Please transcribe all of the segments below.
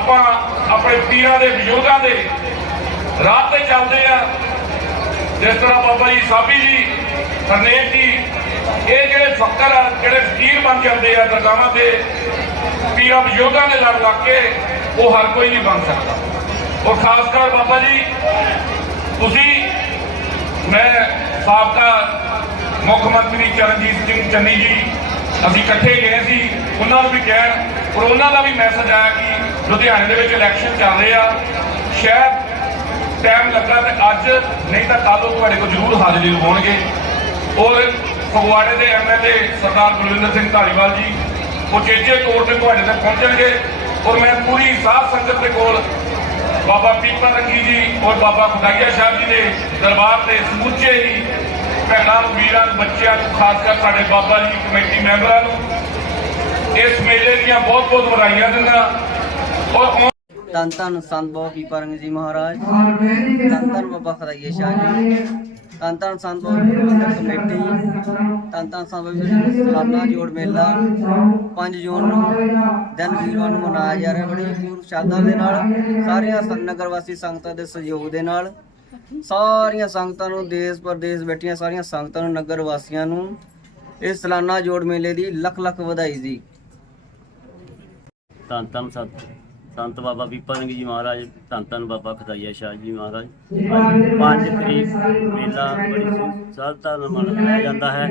ਆਪਾਂ ਆਪਣੇ ਪੀਰਾਂ ਦੇ, ਬਜ਼ੁਰਗਾਂ ਦੇ ਰਾਹ ਤੇ ਚੱਲਦੇ ਆ। ਜਿਸ ਤਰ੍ਹਾਂ ਬਾਬਾ ਜੀ ਸਾਬੀ ਜੀ, ਹਰਨੇਕ ਜੀ, ਇਹ ਜਿਹੜੇ ਫਕਰ ਆ, ਜਿਹੜੇ ਫਕੀਰ ਬਣ ਜਾਂਦੇ ਆ ਦਰਗਾਹਾਂ ਤੇ, ਪੀਰਾਂ, ਬਜ਼ੁਰਗਾਂ ਦੇ ਲੜ ਲੱਗ ਕੇ ਉਹ ਹਰ ਕੋਈ ਨਹੀਂ ਬਣ ਸਕਦਾ। ਔਰ ਖਾਸ ਕਰ ਬਾਬਾ ਜੀ, ਤੁਸੀਂ, ਮੈਂ ਸਾਬਕਾ ਮੁੱਖ ਮੰਤਰੀ ਚਰਨਜੀਤ ਸਿੰਘ ਚੰਨੀ ਜੀ, ਅਸੀਂ ਇਕੱਠੇ ਗਏ ਸੀ, ਉਹਨਾਂ ਨੂੰ ਵੀ ਕਹਿਣ, ਔਰ ਉਹਨਾਂ ਦਾ ਵੀ ਮੈਸੇਜ ਆਇਆ ਕਿ ਲੁਧਿਆਣੇ ਦੇ ਵਿੱਚ ਇਲੈਕਸ਼ਨ ਚੱਲ ਰਹੇ ਆ। ਸ਼ਾਇਦ ਟਾਈਮ ਲੱਗਾ ਤੇ ਅੱਜ, ਨਹੀਂ ਤਾਂ ਕੱਲ੍ਹ ਉਹ ਤੁਹਾਡੇ ਕੋਲ ਜ਼ਰੂਰ ਹਾਜ਼ਰੀ ਹੋਣਗੇ। ਔਰ ਫਗਵਾੜੇ ਦੇ ਐਮਐਲਏ ਸਰਦਾਰ ਗੁਰਵਿੰਦਰ ਸਿੰਘ ਧਾਲੀਵਾਲ ਜੀ, ਉਹ ਚੇਚੇ ਤੌਰ ਤੇ ਤੁਹਾਡੇ ਤੱਕ ਪਹੁੰਚਣਗੇ ਔਰ ਮੈਂ ਪੂਰੀ ਸਾਧ ਸੰਗਤ ਦੇ ਕੋਲ ਬਾਬਾ ਪੀਪਾ ਰੰਗੀ ਜੀ ਔਰ ਬਾਬਾ ਖੁਦਾਈਆ ਸਾਹਿਬ ਜੀ ਦੇ ਦਰਬਾਰ ਤੇ ਸਮੁੱਚੇ ਹੀ ਭੈਣਾਂ, ਵੀਰਾਂ, ਬੱਚਿਆਂ ਨੂੰ ਖਾਸ ਕਰ ਸਾਡੇ ਬਾਬਾ ਜੀ ਕਮੇਟੀ ਮੈਂਬਰਾਂ ਨੂੰ ਇਸ ਮੇਲੇ ਦੀਆਂ ਬਹੁਤ ਬਹੁਤ ਵਧਾਈਆਂ ਦਿੰਦਾ। ਔਰ ਆਉਣ ਧੰਨ ਧੰਨ ਸੰਤ ਬਾਬਾ ਪੀਪਾ ਰੰਗ ਜੀ ਮਹਾਰਾਜ। ਧੰਨ ਧੰਨ ਬਾਬਾ ਖਦਾਈਏ ਸ਼ਾਹ ਜੀ। ਧੰਨ ਧੰਨ ਸੰਤ ਬਾਬਾ ਗੁਰਵਿੰਦਰ ਕਮੇਟੀ। ਧੰਨ ਧੰਨ ਸੰਤ ਬਾਬਾ ਸਲਾਨਾ ਜੋੜ ਮੇਲਾ। 5 ਜੂਨ ਨੂੰ ਦਿਨ ਵੀਰਵਾਰ ਨੂੰ ਮਨਾਇਆ ਜਾ ਰਿਹਾ। ਬੜੀ ਪੂਰ ਸ਼ਰਧਾ ਦੇ ਨਾਲ ਸਾਰੀਆਂ ਸੰਤ ਨਗਰ ਵਾਸੀ ਸੰਗਤਾਂ ਦੇ ਸਹਿਯੋਗ ਦੇ ਨਾਲ ਸਾਰੀਆਂ ਸੰਗਤਾਂ ਨੂੰ ਦੇਸ਼ ਪ੍ਰਦੇਸ਼ ਬੈਠੀਆਂ ਸਾਰੀਆਂ ਸੰਗਤਾਂ ਨੂੰ ਨਗਰ ਵਾਸੀਆਂ ਨੂੰ ਇਸ ਸਲਾਨਾ ਜੋੜ ਮੇਲੇ ਦੀ ਲੱਖ ਲੱਖ ਵਧਾਈ ਜੀ। ਧੰਨ ਧੰਨ ਸੰਤ। ਸੰਤ ਬਾਬਾ ਵੀਪਾ ਸਿੰਘ ਜੀ ਮਹਾਰਾਜ ਧੰਨ ਧੰਨ ਬਾਬਾ ਖਦਾਈਆ ਸ਼ਾਹ ਜੀ ਮਹਾਰਾਜ। ਪੰਜ ਤਰੀਕ ਮੇਲਾ ਬੜੀ ਸਰਧਾ ਨਾਲ ਮਨਾਇਆ ਜਾਂਦਾ ਹੈ।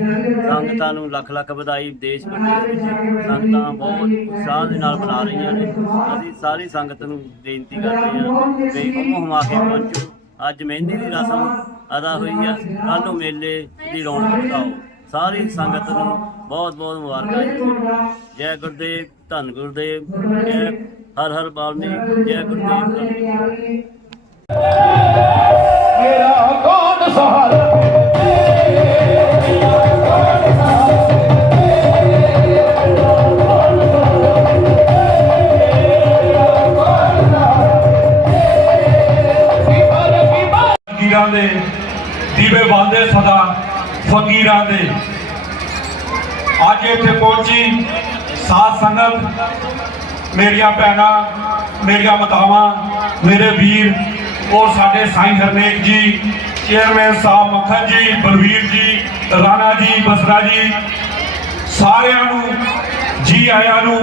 ਸੰਗਤਾਂ ਨੂੰ ਲੱਖ ਲੱਖ ਵਧਾਈ ਦੇਸ਼ ਵਿਦੇਸ਼ ਵਿੱਚ ਸੰਗਤਾਂ ਬਹੁਤ ਉਤਸ਼ਾਹ ਦੇ ਨਾਲ ਮਨਾ ਰਹੀਆਂ ਨੇ। ਅਸੀਂ ਸਾਰੀ ਸੰਗਤ ਨੂੰ ਬੇਨਤੀ ਕਰਦੇ ਹਾਂ ਕਿ ਹੁਮ ਹੁਮਾ ਕੇ ਪਹੁੰਚੋ। ਅੱਜ ਮਹਿੰਦੀ ਦੀ ਰਸਮ ਅਦਾ ਹੋਈ ਹੈ ਕੱਲ੍ਹ ਨੂੰ ਮੇਲੇ ਦੀ ਰੌਣਕ ਵਧਾਓ। ਸਾਰੀ ਸੰਗਤ ਨੂੰ ਬਹੁਤ ਬਹੁਤ ਮੁਬਾਰਕਾਂ। ਜੀ ਜੈ ਗੁਰਦੇਵ ਧੰਨ ਗੁਰਦੇਵ ਜੈ ਹਰ ਹਰ ਬਾਲਮੀਕ ਜੈ ਗੁਰਦੇਵ ਧੰਨ। ਮੇਰਾ ਕੌਣ ਸਹਾਰਾ ਫਕੀਰਾਂ ਦੇ ਦੀਵੇ ਬਾਲਦੇ ਸਦਾ। ਫਕੀਰਾਂ ਦੇ। ਅੱਜ ਇੱਥੇ ਪਹੁੰਚੀ ਸਾਧ ਸੰਗਤ, ਮੇਰੀਆਂ ਭੈਣਾਂ, ਮੇਰੀਆਂ ਮਾਤਾਵਾਂ, ਮੇਰੇ ਵੀਰ ਔਰ ਸਾਡੇ ਸਾਈਂ ਹਰਨੇਕ ਜੀ, ਚੇਅਰਮੈਨ ਸਾਹਿਬ ਮੱਖਣ ਜੀ, ਬਲਵੀਰ ਜੀ, ਰਾਣਾ ਜੀ, ਬਸਰਾ ਜੀ, ਸਾਰਿਆਂ ਨੂੰ, ਜੀ ਆਇਆਂ ਨੂੰ।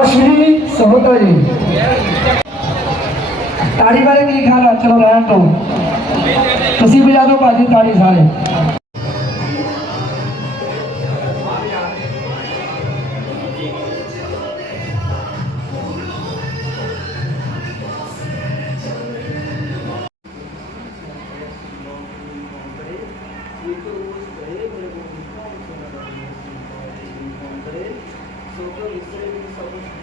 अश्विनी सहोता जी ताड़ी बारे नहीं खाना चलो रहन दो तुम भी जाओ भाजी ताड़ी सारे Thank you. Gracias.